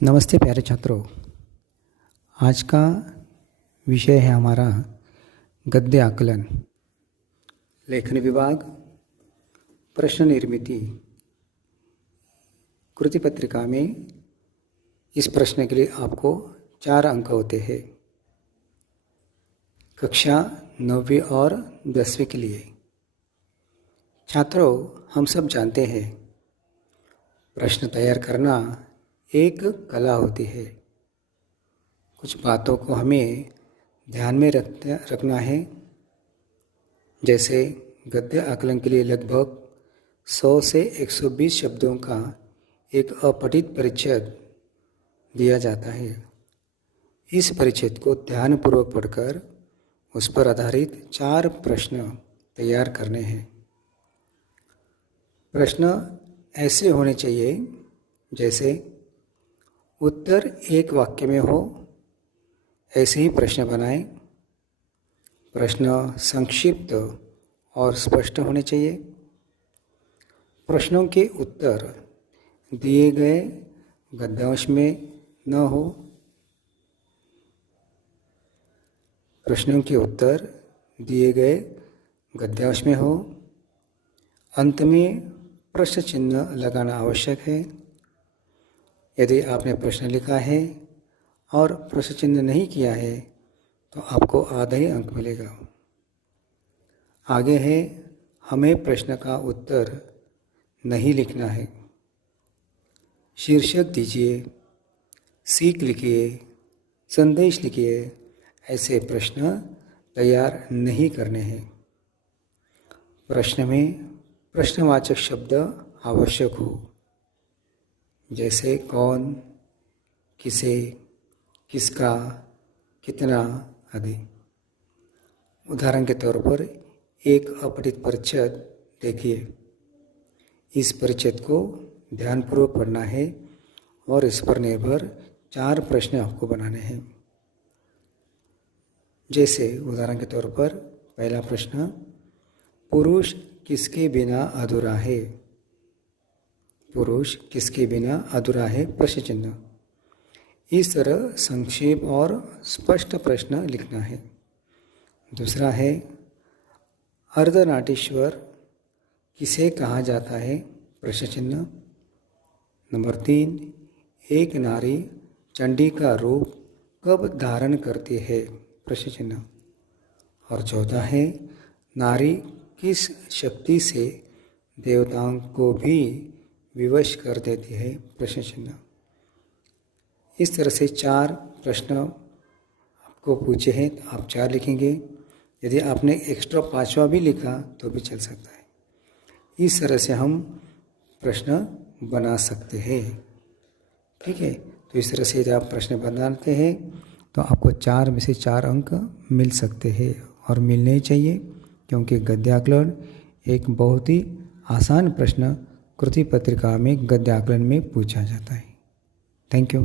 नमस्ते प्यारे छात्रों। आज का विषय है हमारा गद्य आकलन, लेखन विभाग, प्रश्न निर्मिति। कृति पत्रिका में इस प्रश्न के लिए आपको 4 अंक होते हैं। कक्षा 9वीं और 10वीं के लिए। छात्रों, हम सब जानते हैं प्रश्न तैयार करना एक कला होती है। कुछ बातों को हमें ध्यान में रखना है। जैसे गद्य आकलन के लिए लगभग 100 से 120 शब्दों का एक अपठित परिच्छेद दिया जाता है। इस परिच्छेद को ध्यानपूर्वक पढ़कर उस पर आधारित 4 प्रश्न तैयार करने हैं। प्रश्न ऐसे होने चाहिए जैसे उत्तर एक वाक्य में हो, ऐसे ही प्रश्न बनाएं। प्रश्न संक्षिप्त और स्पष्ट होने चाहिए। प्रश्नों के उत्तर दिए गए गद्यांश में न हो। प्रश्नों के उत्तर दिए गए गद्यांश में हो। अंत में प्रश्न चिन्ह लगाना आवश्यक है। यदि आपने प्रश्न लिखा है और प्रश्न चिन्ह नहीं किया है तो आपको आधा ही अंक मिलेगा। आगे है, हमें प्रश्न का उत्तर नहीं लिखना है। शीर्षक दीजिए, सीख लिखिए, संदेश लिखिए। ऐसे प्रश्न तैयार नहीं करने हैं। प्रश्न में प्रश्नवाचक शब्द आवश्यक हो, जैसे कौन, किसे, किसका, कितना आदि। उदाहरण के तौर पर एक अपठित परिच्छेद देखिए। इस परिच्छेद को ध्यानपूर्वक पढ़ना है और इस पर निर्भर 4 प्रश्न आपको बनाने हैं। जैसे उदाहरण के तौर पर पहला प्रश्न, पुरुष किसके बिना अधूरा है? पुरुष किसके बिना अधूरा है? प्रश्न चिन्ह। इस तरह संक्षेप और स्पष्ट प्रश्न लिखना है। दूसरा है, अर्धनारीश्वर किसे कहा जाता है? प्रश्न चिन्ह। नंबर 3, एक नारी चंडी का रूप कब धारण करती है? प्रश्न चिन्ह। और चौथा है, नारी किस शक्ति से देवताओं को भी विवश कर देती है? प्रश्न चिन्ह। इस तरह से 4 प्रश्न आपको पूछे हैं, आप 4 लिखेंगे। यदि आपने एक्स्ट्रा 5वां भी लिखा तो भी चल सकता है। इस तरह से हम प्रश्न बना सकते हैं। ठीक है, तो इस तरह से यदि आप प्रश्न बनाते हैं तो आपको 4 में से 4 अंक मिल सकते हैं और मिलने ही चाहिए, क्योंकि गद्य आकलन एक बहुत ही आसान प्रश्न कृति पत्रिका में गद्य आकलन में पूछा जाता है। Thank you.